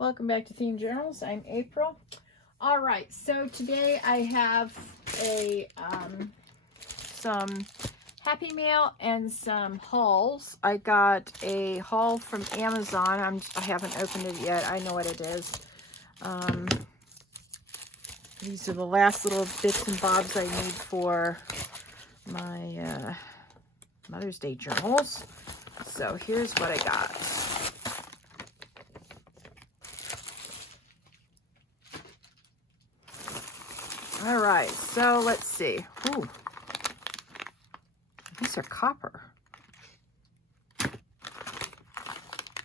Welcome back to Theme Journals. I'm April. All right, so today I have some Happy Mail and some hauls. I got a haul from Amazon. I haven't opened it yet. I know what it is. These are the last little bits and bobs I need for my Mother's Day journals. So here's what I got. All right, so let's see. Ooh, these are copper,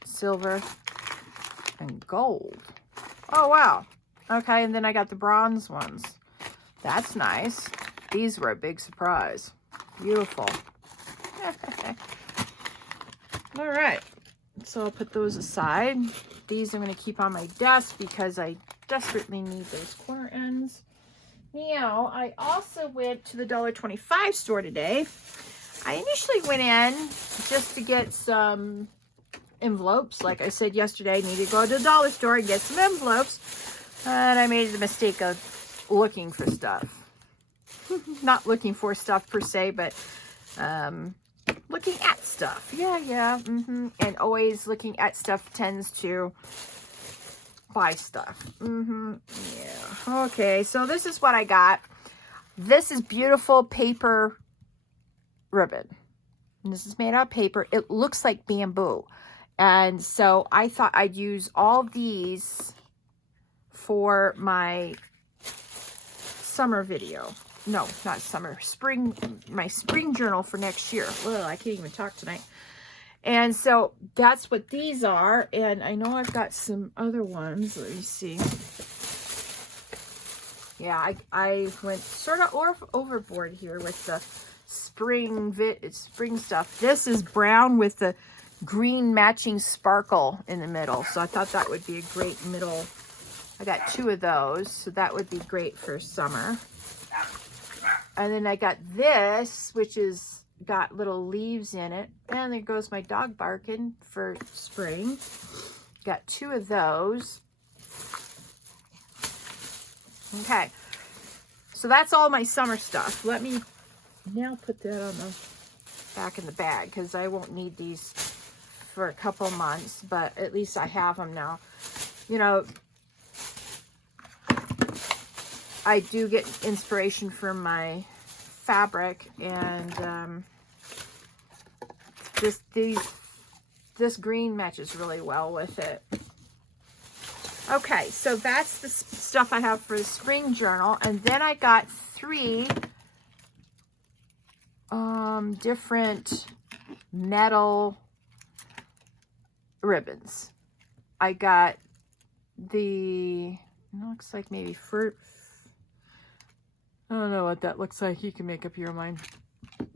silver, and gold. Oh, wow. Okay, and then I got the bronze ones. That's nice. These were a big surprise. Beautiful. All right, so I'll put those aside. These I'm going to keep on my desk because I desperately need those corner ends. Now, I also went to the $1.25 store today. I initially went in just to get some envelopes. Like I said yesterday, I needed to go to the dollar store and get some envelopes. And I made the mistake of looking for stuff. Not looking for stuff per se, but looking at stuff. Yeah. And always looking at stuff tends to buy stuff. Yeah. Okay, so this is what I got. This is beautiful paper ribbon. And this is made out of paper. It looks like bamboo. And so I thought I'd use all these for my summer video. No, not summer. Spring. My spring journal for next year. Ugh, I can't even talk tonight. And so that's what these are. And I know I've got some other ones. Let me see. Yeah, I went sort of overboard here with the spring stuff. This is brown with the green matching sparkle in the middle. So I thought that would be a great middle. I got 2 of those. So that would be great for summer. And then I got this, which is got little leaves in it, and there goes my dog barking for spring. Got 2 of those. Okay, so that's all my summer stuff. Let me now put that on the back in the bag because I won't need these for a couple months, but at least I have them now. You know, I do get inspiration from my fabric, and this green matches really well with it. Okay, so that's the stuff I have for the spring journal, and then I got 3 different metal ribbons. I got the, it looks like maybe fruit. I don't know what that looks like. You can make up your mind.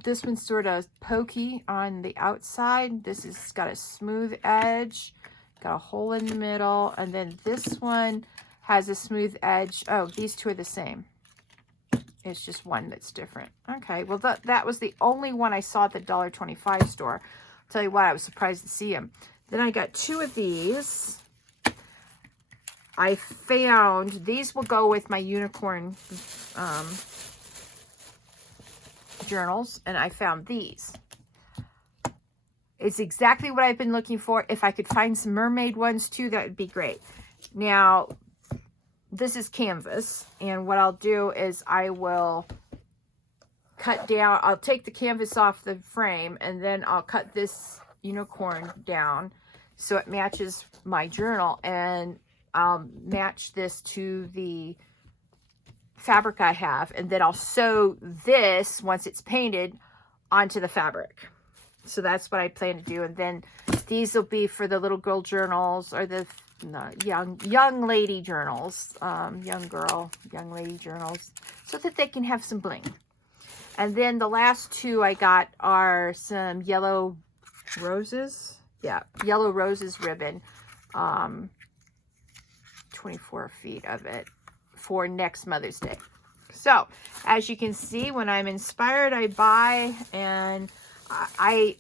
This one's sort of pokey on the outside. This has got a smooth edge, got a hole in the middle, and then this one has a smooth edge. Oh, these 2 are the same. It's just one that's different. Okay, well, that was the only one I saw at the $1.25 store. I'll tell you what, I was surprised to see them. Then I got 2 of these. I found, these will go with my unicorn journals, and I found these. It's exactly what I've been looking for. If I could find some mermaid ones too, that would be great. Now, this is canvas, and what I'll do is I will cut down, I'll take the canvas off the frame, and then I'll cut this unicorn down so it matches my journal, and I'll match this to the fabric I have, and then I'll sew this once it's painted onto the fabric. So that's what I plan to do. And then these will be for the little girl journals, or the young lady journals, young lady journals, so that they can have some bling. And then the last 2 I got are some yellow roses. Yeah, yellow roses ribbon. 24 feet of it for next Mother's Day. So, as you can see, when I'm inspired, I buy, and I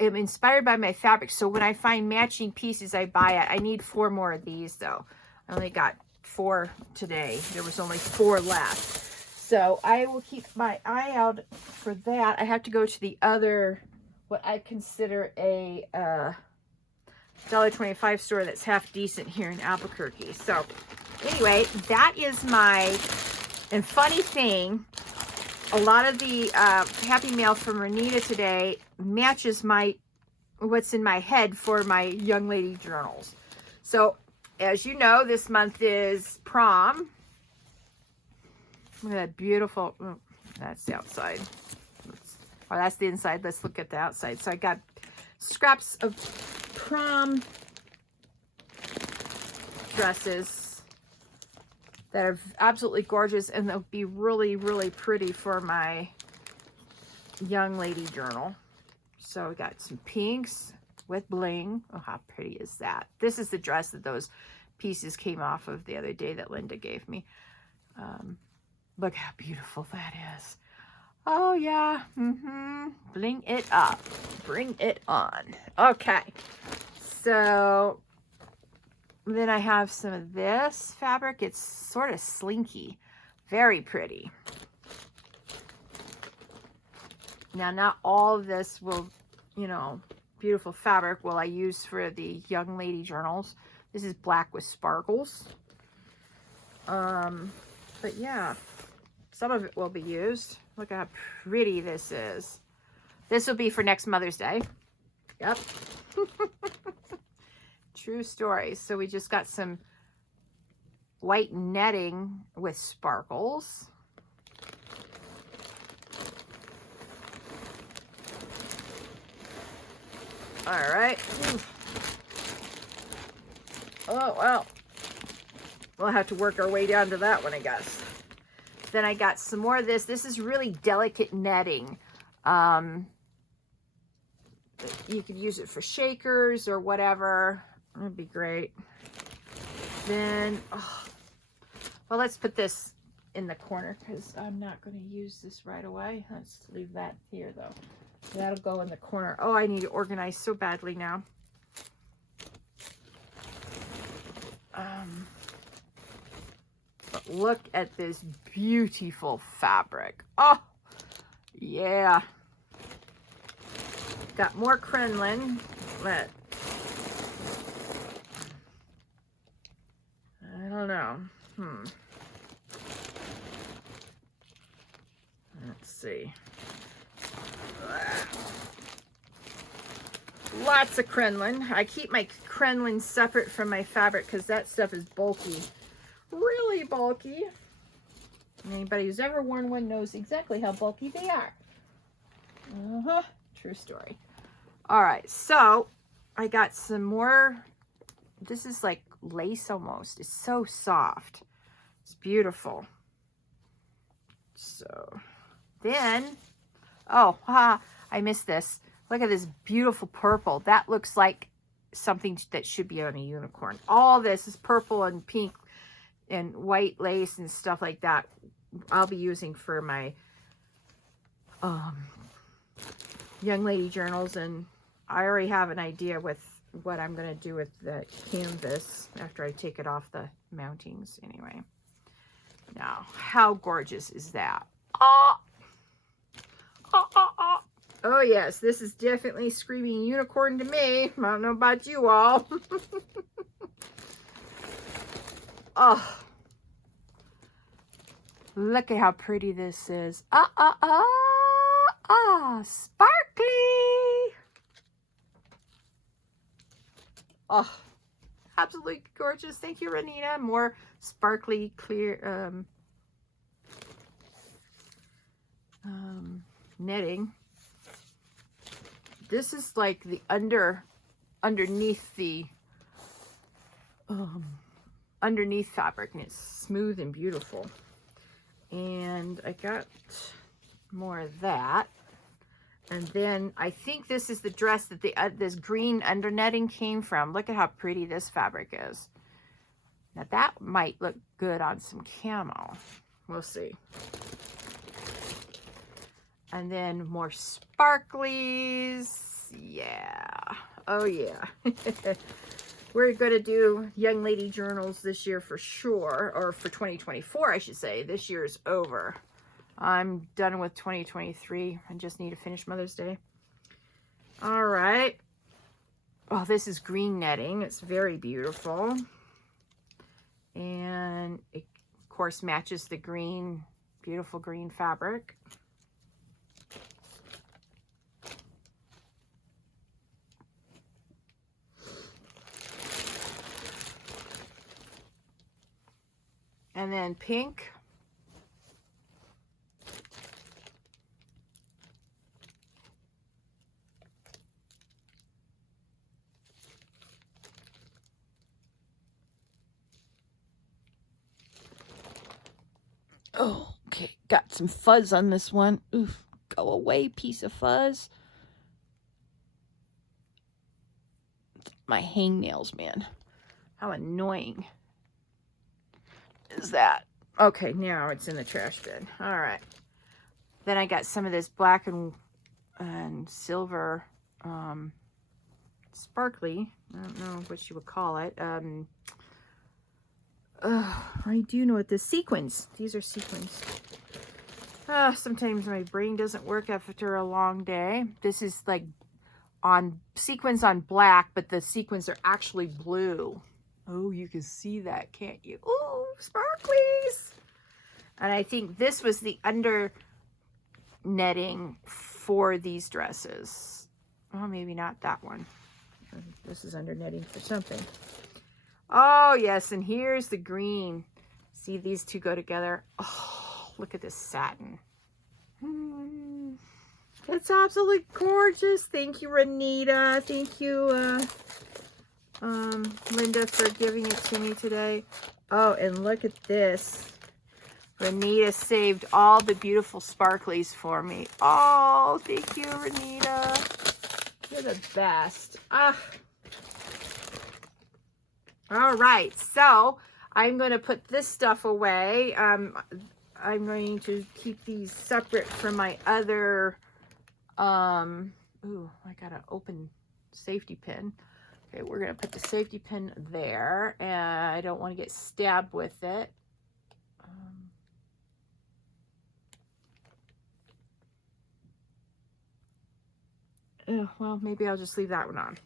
am inspired by my fabric. So when I find matching pieces, I buy it. I need 4 more of these though. I only got 4 today. There was only 4 left. So I will keep my eye out for that. I have to go to the other, what I consider a $1.25 store that's half decent here in Albuquerque. So anyway, that is my, and funny thing, a lot of the Happy Mail from Renita today matches what's in my head for my young lady journals. So as you know, this month is prom. Look at that beautiful, oh, that's the outside. Oh, that's the inside. Let's look at the outside. So I got scraps of prom dresses that are absolutely gorgeous, and they'll be really, really pretty for my young lady journal. So we got some pinks with bling. Oh, how pretty is that? This is the dress that those pieces came off of the other day that Linda gave me. Look how beautiful that is. Oh yeah, bling it up, bring it on. Okay, so then I have some of this fabric. It's sort of slinky, very pretty. Now, not all of this will, you know, beautiful fabric will I use for the young lady journals. This is black with sparkles. But yeah, some of it will be used. Look how pretty this is. This will be for next Mother's Day. Yep. True story. So we just got some white netting with sparkles. All right. Oh, well. We'll have to work our way down to that one, I guess. Then I got some more of this. This is really delicate netting. You could use it for shakers or whatever. That'd be great. Then, oh, well, let's put this in the corner because I'm not going to use this right away. Let's leave that here, though. That'll go in the corner. Oh, I need to organize so badly now. But look at this beautiful fabric. Oh, yeah. Got more crinoline. I don't know. Let's see. Lots of crinoline. I keep my crinoline separate from my fabric because that stuff is bulky. Really bulky. Anybody who's ever worn one knows exactly how bulky they are. True story. All right, so I got some more. This is like lace almost. It's so soft. It's beautiful. So then, oh, I missed this. Look at this beautiful purple. That looks like something that should be on a unicorn. All this is purple and pink and white lace and stuff like that. I'll be using for my young lady journals, and I already have an idea with what I'm going to do with the canvas after I take it off the mountings anyway. Now, how gorgeous is that? Oh yes, this is definitely screaming unicorn to me. I don't know about you all. Oh, look at how pretty this is. Sparkly. Oh, absolutely gorgeous. Thank you, Renita. More sparkly, clear netting. This is like the underneath the underneath fabric, and it's smooth and beautiful. And I got more of that. And then I think this is the dress that this green under netting came from. Look at how pretty this fabric is. Now that might look good on some camo. We'll see. And then more sparklies. Yeah. Oh, yeah. We're going to do Young Lady Journals this year for sure. Or for 2024, I should say. This year is over. I'm done with 2023. I just need to finish Mother's Day. All right. Oh, this is green netting. It's very beautiful. And it, of course, matches the green, beautiful green fabric. And then pink. Oh, okay. Got some fuzz on this one. Oof. Go away, piece of fuzz. My hangnails, man. How annoying is that? Okay, now it's in the trash bin. All right. Then I got some of this black and silver sparkly. I don't know what you would call it. I do know what this sequins. These are sequins. Sometimes my brain doesn't work after a long day. This is like on sequins on black, but the sequins are actually blue. Oh, you can see that, can't you? Oh, sparklies. And I think this was the under netting for these dresses. Oh, maybe not that one. This is under netting for something. Oh, yes, and here's the green. See, these two go together. Oh, look at this satin. It's absolutely gorgeous. Thank you, Renita. Thank you, Linda, for giving it to me today. Oh, and look at this. Renita saved all the beautiful sparklies for me. Oh, thank you, Renita. You're the best. All right, so I'm going to put this stuff away. I'm going to keep these separate from my other, ooh, I got an open safety pin. Okay, we're going to put the safety pin there, and I don't want to get stabbed with it. Well, maybe I'll just leave that one on.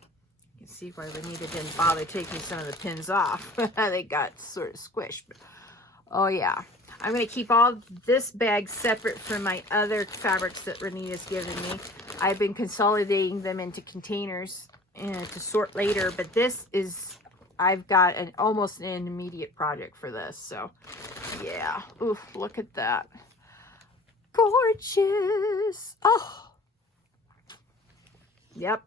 You can see why Renita didn't bother taking some of the pins off. They got sort of squished. But, oh, yeah. I'm going to keep all this bag separate from my other fabrics that Renita's given me. I've been consolidating them into containers to sort later, but this is, I've got almost an immediate project for this. So, yeah. Ooh, look at that. Gorgeous. Oh. Yep.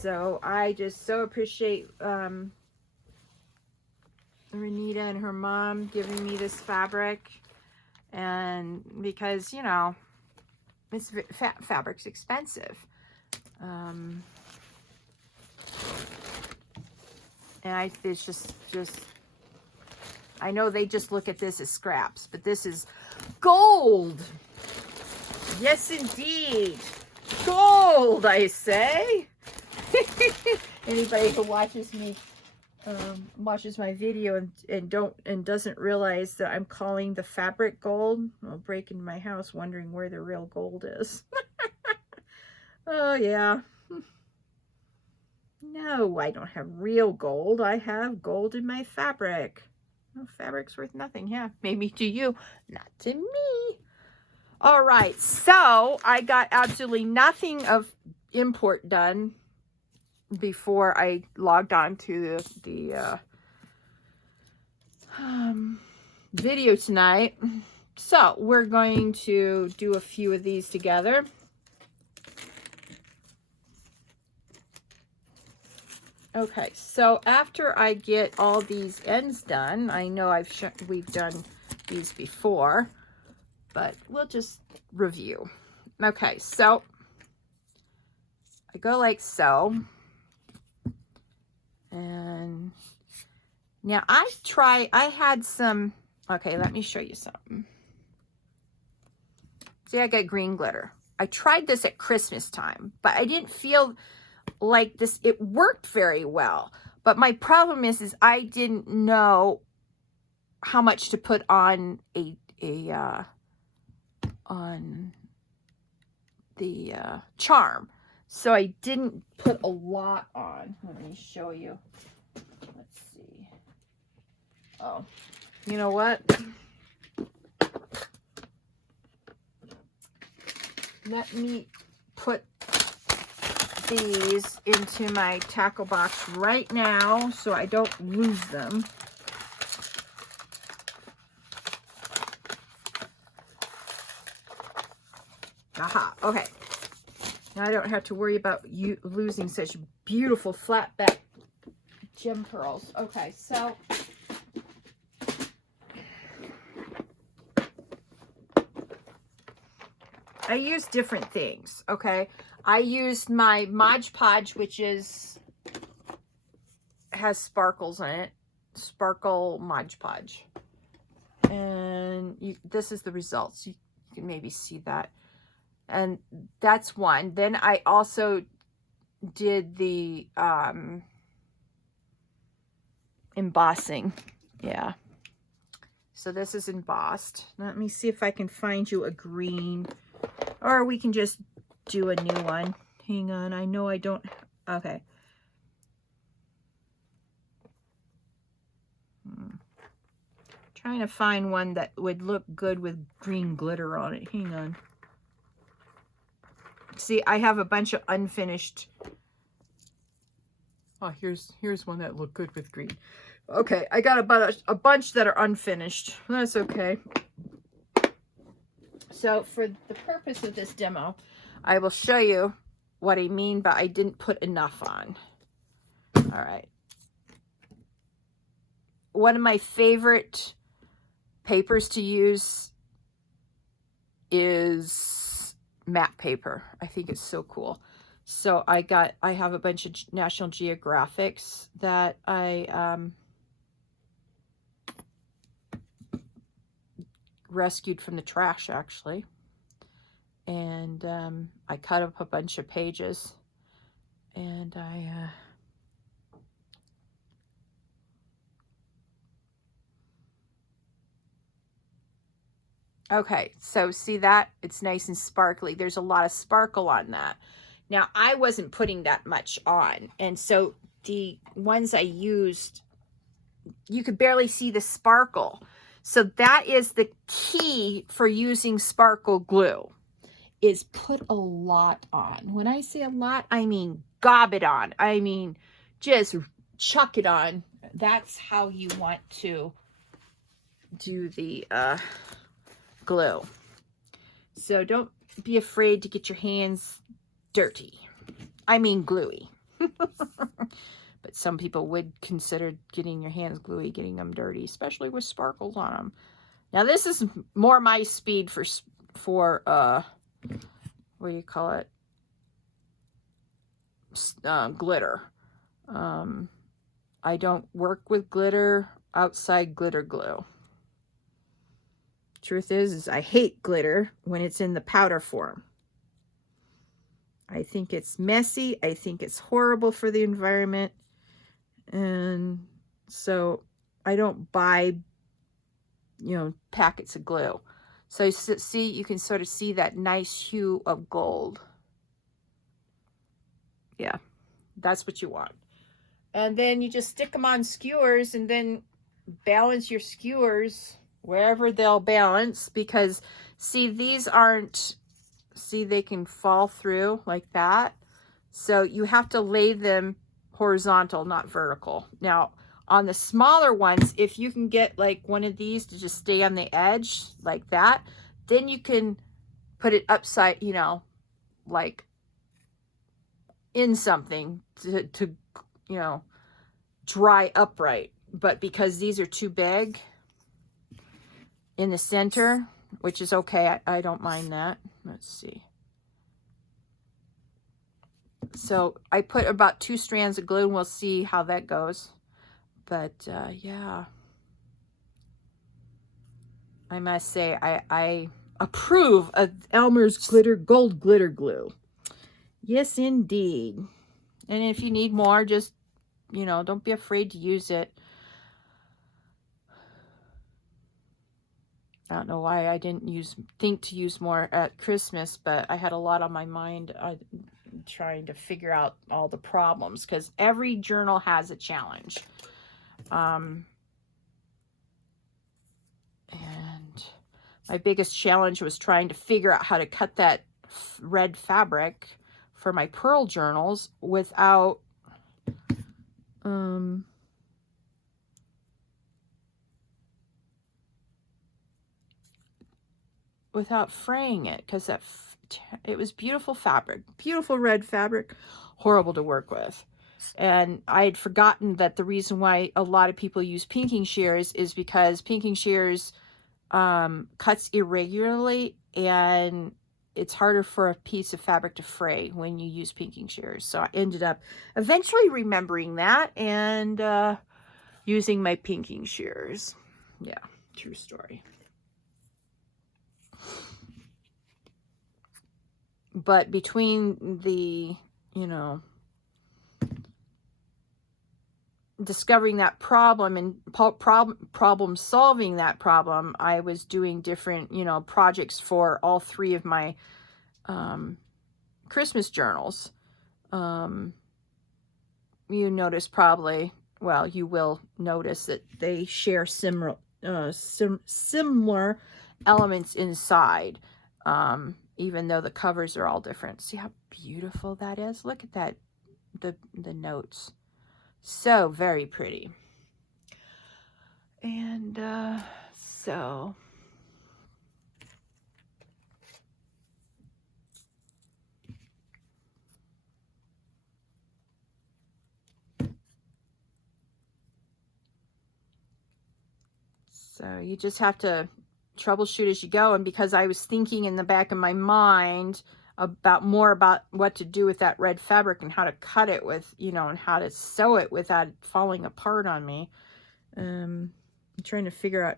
So I just so appreciate Renita and her mom giving me this fabric, and because, you know, it's fabric's expensive, and it's just I know they just look at this as scraps, but this is gold. Yes, indeed. Gold, I say. Anybody who watches me, watches my video and doesn't realize that I'm calling the fabric gold, will break into my house wondering where the real gold is. Oh, yeah. No, I don't have real gold. I have gold in my fabric. Well, fabric's worth nothing. Yeah, maybe to you, not to me. All right, so I got absolutely nothing of import done before I logged on to the video tonight. So we're going to do a few of these together. Okay, so after I get all these ends done, I know we've done these before, but we'll just review. Okay, so I go like so. And now I had some Okay, let me show you something. See, I got green glitter. I tried this at Christmas time, but I didn't feel like this, it worked very well. But my problem is I didn't know how much to put on on the charm. So I didn't put a lot on. Let me show you. Let's see. Oh, you know what? Let me put these into my tackle box right now so I don't lose them. Aha, okay. Now I don't have to worry about you losing such beautiful flat back gem pearls. Okay, so I use different things, okay? I used my Mod Podge, which has sparkles in it. Sparkle Mod Podge. And this is the results. You can maybe see that. And that's one. Then I also did the embossing. Yeah. So this is embossed. Let me see if I can find you a green. Or we can just do a new one. Hang on. I know I don't. Okay. Trying to find one that would look good with green glitter on it. Hang on. See, I have a bunch of unfinished. Oh, here's one that looked good with green. Okay, I got about a bunch that are unfinished. That's okay. So for the purpose of this demo, I will show you what I mean, but I didn't put enough on. All right. One of my favorite papers to use is matte paper. I think it's so cool. So I have a bunch of National Geographics that I rescued from the trash, actually. And I cut up a bunch of pages, and okay, so see that? It's nice and sparkly. There's a lot of sparkle on that. Now, I wasn't putting that much on, and so the ones I used, you could barely see the sparkle. So that is the key for using sparkle glue, is put a lot on. When I say a lot, I mean gob it on. I mean just chuck it on. That's how you want to do the glue. So don't be afraid to get your hands dirty. I mean gluey. But some people would consider getting your hands gluey, getting them dirty, especially with sparkles on them. Now this is more my speed for what do you call it? Glitter. I don't work with glitter outside glitter glue. Truth is I hate glitter when it's in the powder form. I think it's messy. I think it's horrible for the environment. And so I don't buy, packets of glue. So see, you can sort of see that nice hue of gold. Yeah, that's what you want. And then you just stick them on skewers and then balance your skewers wherever they'll balance, because see, these aren't, see, they can fall through like that. So you have to lay them horizontal, not vertical. Now, on the smaller ones, if you can get like one of these to just stay on the edge like that, then you can put it upside, like in something to dry upright. But because these are too big in the center, which is okay, I don't mind that. Let's see. So I put about 2 strands of glue, and we'll see how that goes. But yeah. I must say, I approve of Elmer's gold glitter glue. Yes, indeed. And if you need more, just, you know, don't be afraid to use it. I don't know why I didn't think to use more at Christmas, but I had a lot on my mind trying to figure out all the problems, because every journal has a challenge. And my biggest challenge was trying to figure out how to cut that red fabric for my pearl journals without without fraying it, because it was beautiful fabric, beautiful red fabric, horrible to work with. And I had forgotten that the reason why a lot of people use pinking shears is because pinking shears cuts irregularly, and it's harder for a piece of fabric to fray when you use pinking shears. So I ended up eventually remembering that and using my pinking shears. Yeah, true story. But between the, you know, discovering that problem and problem solving that problem, I was doing different, you know, projects for all three of my Christmas journals. You notice probably, well, you will notice that they share similar elements inside, even though the covers are all different. See how beautiful that is? Look at that, the notes. So very pretty. And so you just have to troubleshoot as you go. And because I was thinking in the back of my mind about what to do with that red fabric and how to cut it with, you know, and how to sew it without it falling apart on me, I'm trying to figure out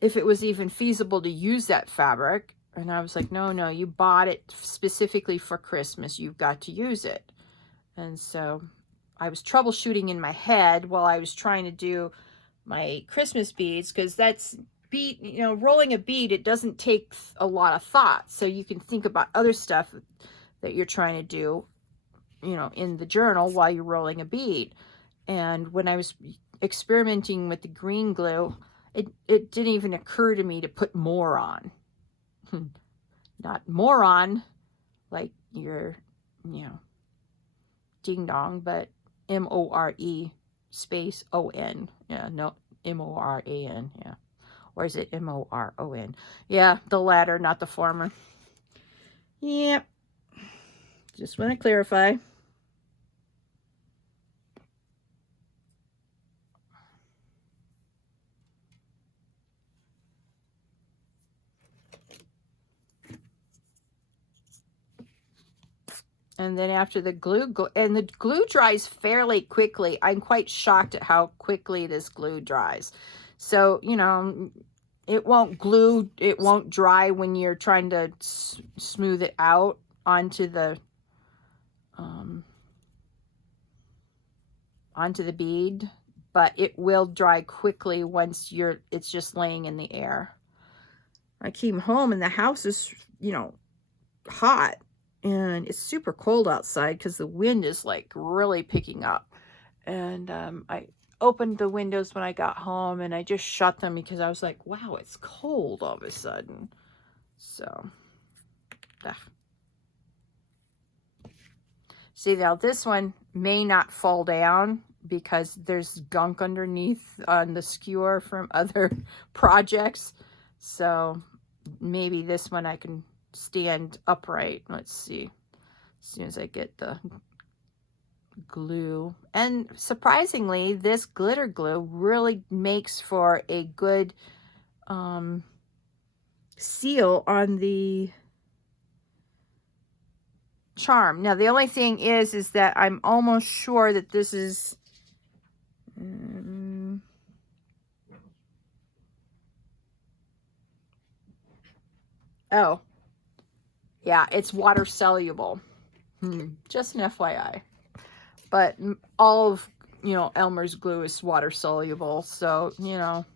if it was even feasible to use that fabric. And I was like, no, you bought it specifically for Christmas. You've got to use it. And so I was troubleshooting in my head while I was trying to do my Christmas beads, because that's you know, rolling a bead, it doesn't take a lot of thought. So you can think about other stuff that you're trying to do, you know, in the journal while you're rolling a bead. And when I was experimenting with the green glue, it didn't even occur to me to put more on. Not moron, like your, you know, ding dong, but M-O-R-E space O-N. Yeah, no, M-O-R-A-N. Yeah. Or is it M-O-R-O-N? Yeah, the latter, not the former. Yep. Just want to clarify. And then after the glue, and the glue dries fairly quickly. I'm quite shocked at how quickly this glue dries. So, you know, it won't dry when you're trying to smooth it out onto the bead, but it will dry quickly once it's just laying in the air. I came home and the house is, you know, hot. And it's super cold outside because the wind is like really picking up. And I opened the windows when I got home, and I just shut them because I was like, wow, it's cold all of a sudden. So, see, now this one may not fall down because there's gunk underneath on the skewer from other projects. So maybe this one I can stand upright. Let's see, as soon as I get the glue. And surprisingly, this glitter glue really makes for a good seal on the charm. Now the only thing is that I'm almost sure that this is Oh, yeah, it's water soluble. Just an FYI. But all of, you know, Elmer's glue is water soluble. So, you know,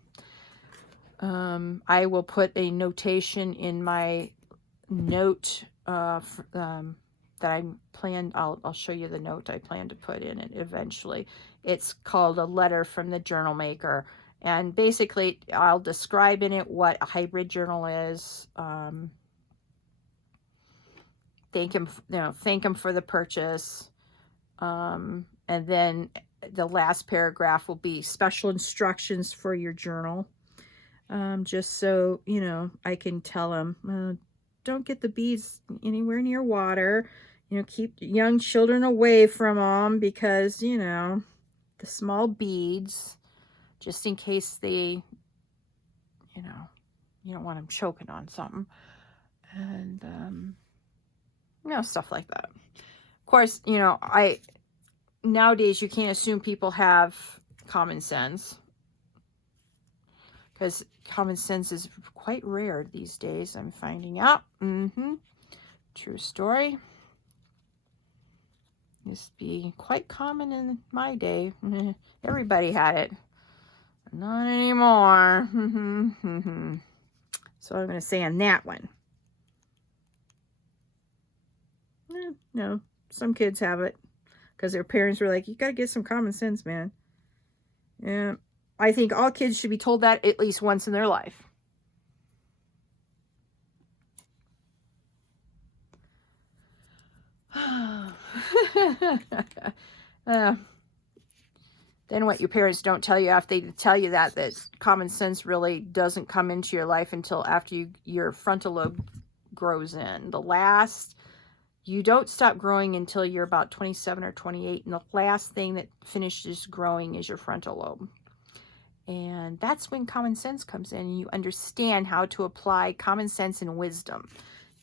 I will put a notation in my note that I planned. I'll show you the note I plan to put in it eventually. It's called A Letter from the Journal Maker. And basically, I'll describe in it what a hybrid journal is. Thank him, you know, thank him for the purchase. And then the last paragraph will be special instructions for your journal. Just so, you know, I can tell them, don't get the bees anywhere near water. You know, keep young children away from them because, you know, the small beads, just in case they, you know, you don't want them choking on something. And, you know, stuff like that. Of course, you know, nowadays you can't assume people have common sense, because common sense is quite rare these days, I'm finding out. True story. Used to be quite common in my day. Everybody had it. Not anymore. So I'm going to say on that one. No, some kids have it because their parents were like, you got to get some common sense, man. Yeah, I think all kids should be told that at least once in their life. Then what your parents don't tell you after they tell you that common sense really doesn't come into your life until after your frontal lobe grows in. You don't stop growing until you're about 27 or 28, and the last thing that finishes growing is your frontal lobe. And that's when common sense comes in, and you understand how to apply common sense and wisdom.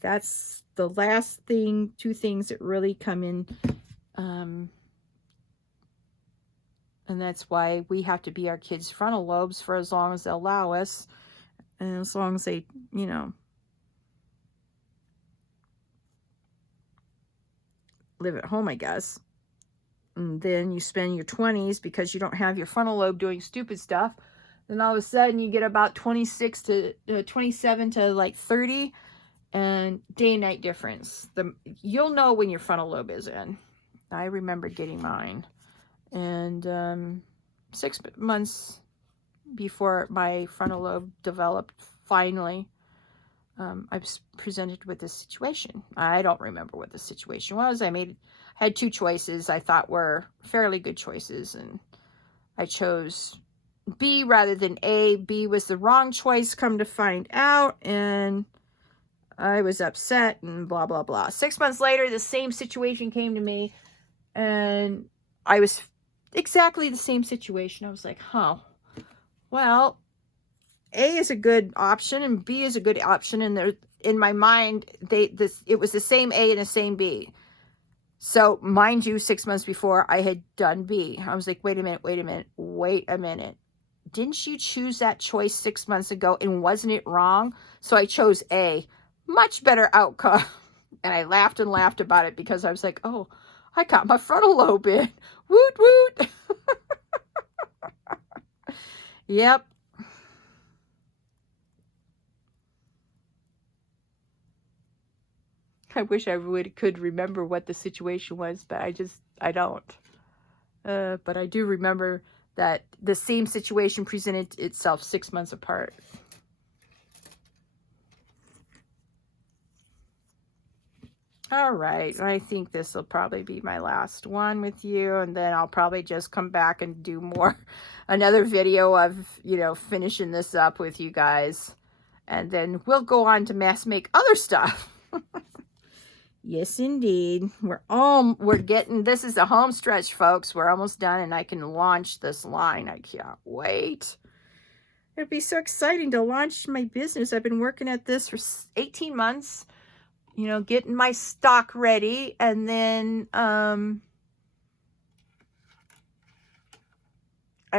That's the last thing, two things that really come in. And that's why we have to be our kids' frontal lobes for as long as they'll allow us. And as long as they, you know, live at home, I guess. And then you spend your 20s because you don't have your frontal lobe doing stupid stuff. Then all of a sudden you get about 26 to 27 to like 30, and day and night difference. You'll know when your frontal lobe is in. I remember getting mine. And 6 months before my frontal lobe developed, finally, I was presented with this situation. I don't remember what the situation was. I had two choices I thought were fairly good choices, and I chose B rather than A. B was the wrong choice, come to find out, and I was upset and blah, blah, blah. 6 months later, the same situation came to me, and I was exactly the same situation. I was like, well, A is a good option and B is a good option, and in my mind it was the same A and the same B. So mind you, 6 months before I had done B. I was like, wait a minute. Didn't you choose that choice 6 months ago, and wasn't it wrong? So I chose A. Much better outcome. And I laughed and laughed about it because I was like, oh, I got my frontal lobe in. Woot woot. Yep. I wish I could remember what the situation was, but I don't. But I do remember that the same situation presented itself 6 months apart. All right, I think this will probably be my last one with you, and then I'll probably just come back and do another video of, you know, finishing this up with you guys. And then we'll go on to mass make other stuff. Yes, indeed. This is a home stretch, folks. We're almost done, and I can launch this line. I can't wait. It'll be so exciting to launch my business. I've been working at this for 18 months, you know, getting my stock ready, and then I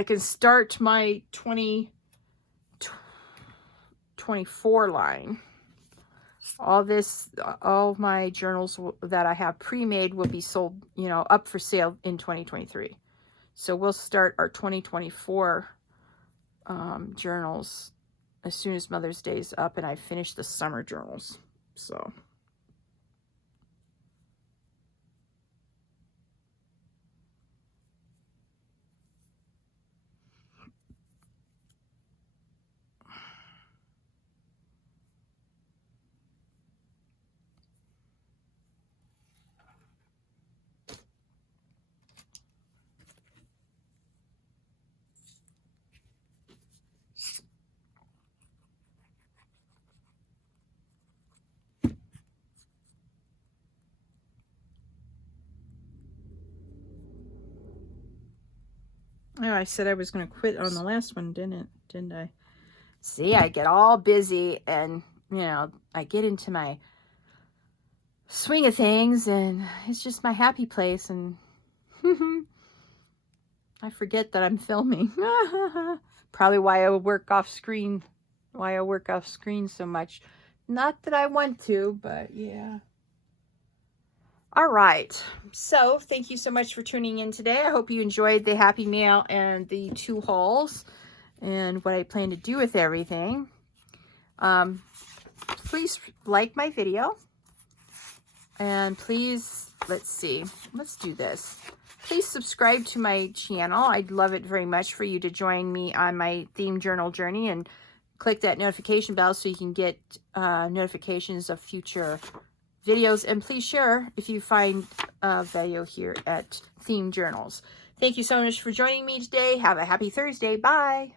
can start my 2024 line. all my journals that I have pre-made will be sold, you know, up for sale in 2023. So we'll start our 2024 journals as soon as Mother's Day is up and I finish the summer journals. So oh, I said I was going to quit on the last one, didn't I? See, I get all busy and, you know, I get into my swing of things and it's just my happy place, and I forget that I'm filming. Probably why I work off screen so much. Not that I want to, but yeah. All right, so thank you so much for tuning in today. I hope you enjoyed the Happy Mail and the 2 hauls and what I plan to do with everything. Please like my video, and please, let's do this. Please subscribe to my channel. I'd love it very much for you to join me on my theme journal journey, and click that notification bell so you can get notifications of future videos, and please share if you find value here at Theme Journals. Thank you so much for joining me today. Have a happy Thursday. Bye.